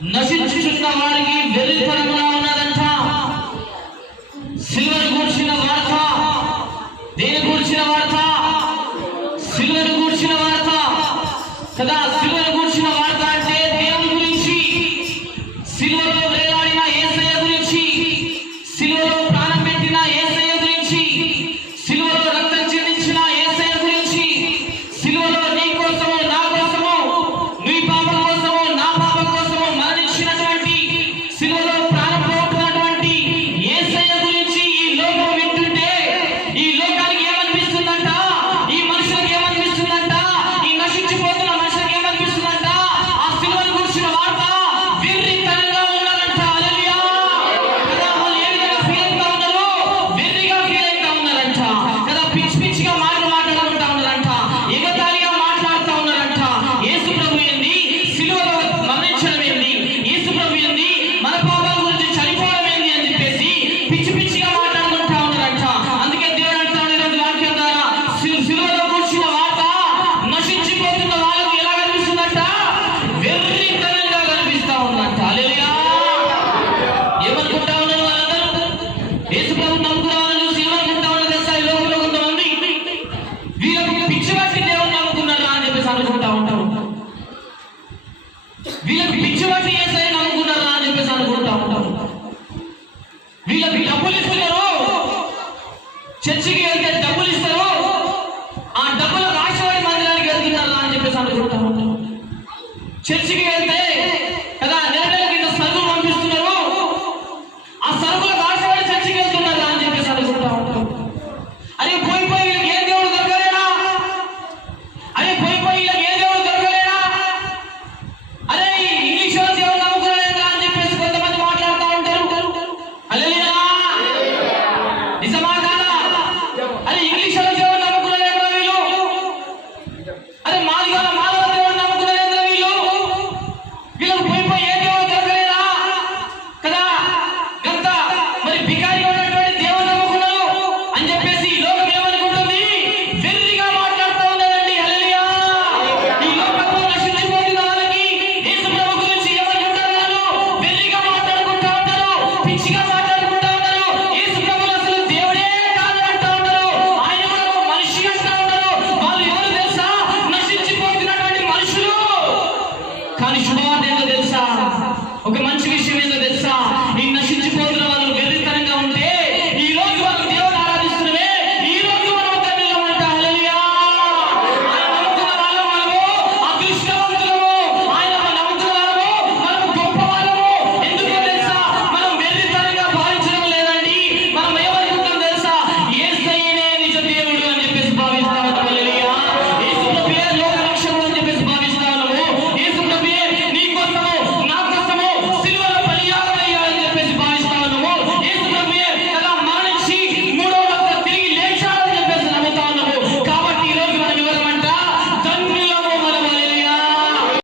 నశించుచున్న వారికి వెర్రితనంగా ఉన్నదంట. సిలువను గూర్చిన వార్త, దేని గూర్చిన వార్త? సిలువను గూర్చిన వార్త కదా. సిలువను గూర్చిన వార్త అంటే దేవుని గురించి, సిలువలో వేలాడిన యేసయ్య గురించి, సిలువలో ప్రాణం పెట్టిన యేసయ్య గురించి, సిలువలో రక్తం చెందించిన యేసయ్య గురించి, సిలువలో నీ కోసము నా కోసము, నీ పాపం కోసము నా పాపం కోసము మరణించినటువంటి, సిలువలో ప్రాణం పోగొట్టుకున్నటువంటి యేసయ్య గురించి ఈ లోకం వింటుంటే ఈ లోకానికి ఏమనిపిస్తుందంట? ఈ మనుషులకు ఏమనిపిస్తుందంట? ఈ నశించిపోతున్న మనుషులకు ఏమనిపిస్తుందంట? ఆ సిలువను గురించిన వార్త వెర్రితనంగా ఉన్నారంట. హల్లెలూయా. కదా వాళ్ళు ఏ విధంగా ఫీల్ అవుతా ఉన్నారు? వెర్రిగా ఫీల్ అవుతా ఉన్నారంట కదా. పిచ్చి పిచ్చిగా మాట్లాడుకుంటా ఉన్నారంట, ఎగతాళిగా మాట్లాడుతూ ఉన్నారంట. యేసు ప్రభు ఏంది సిలువలో మరణించడం ఏంది, యేసు ప్రభు ఏంది మన పాపాల గురించి చనిపోవడం ఏంది అని చెప్పేసి పిచ్చి పిచ్చిగా మాట్లాడుకుంటా ఉన్నారంట. అందుకే దేవుడు అంటా ఉన్నాడు వాక్యం ద్వారా, సిలువలో కూర్చున్న వార్త నశించిపోతున్న వాళ్ళకు ఎలా కనిపిస్తుందంట? వెర్రితనంగా కనిపిస్తా ఉందంట. హల్లెలూయా. ఏమనుకుంటా ఉన్నారు వాళ్ళందరూ? యేసు ప్రభు నమ్ముకున్న వాళ్ళని చూసి ఏమనుకుంటా ఉన్నారు తెలుసా? ఈ లోకంలో కొంతమంది వీళ్ళకి పిచ్చి పట్టి దేవుని నమ్ముకున్నారా అని చెప్పేసి అనుకుంటా ఉంటారు. వీళ్ళకి పిచ్చి పట్టి యేసయ్యని నమ్ముకున్నారా అని చెప్పేసి అనుకుంటా ఉంటారు. వీళ్ళకి డబ్బులు ఇస్తున్నారు, చర్చికి వెళ్తే డబ్బులు ఇస్తారు, ఆ డబ్బులకు ఆశపడి మందిరానికి వెళ్తున్నారా అని చెప్పేసి అనుకుంటా ఉంటారు. చర్చికి వెళ్తే కదా నెల నెల కింద సరుకులు పంపిస్తున్నారు, ఆ సరుకులకు ఆశపడి చర్చికి వెళ్తున్నారా అని చెప్పేసి అనుకుంటా ఉంటారు. అరే పోయి వీళ్ళకి ఏ దేవుడు దొరకలేడా? అరే పోయి వీళ్ళకి ఏ దేవుడు దొరకలేడా? అరే ఇంగ్లీష్ వాళ్ళు దేవుడు నమ్ముకోలేదా అని చెప్పేసి కొంతమంది మాట్లాడుతూ ఉంటారు. హల్లెలూయా. నిజమా కాదా? అరే ఇంగ్లీష్ వాళ్ళ దేవుడు నమ్ముకోలేదా వీళ్ళు? అరే మాదిగల మానవ దేవుడు నమ్ముకోలేదా వీళ్ళు? వీళ్ళకి పోయి ఏ దేవుడు దొరకలేదా కదా? గంత మరి బికారిగా ఉన్నటువంటి దేవుడు నమ్ముకున్నారు అని చెప్పేసి ఈ లోకం ఏమనుకుంటుంది? వెర్రిగా మాట్లాడుతూ ఉన్నదండి. హల్లెలూయా. ఈ లోకంలో నశించిపోతున్న వాళ్ళకి యేసు ప్రభు గురించి ఏమనుకుంటారు? వాళ్ళు వెర్రిగా మాట్లాడుకుంటా ఉంటారు, పిచ్చిగా మాట్లాడుకుంటా ఉంటారు. యేసు ప్రభు అసలు దేవుడే కాదు అంటా ఉంటారు. ఆయన కూడా ఒక మనిషి అంటా ఉంటారు. వాళ్ళు ఎవరు తెలుసా? నశించిపోతున్నటువంటి మనుషులు. కానీ శుభవార్త ఏంటో తెలుసా? ఒక మంచి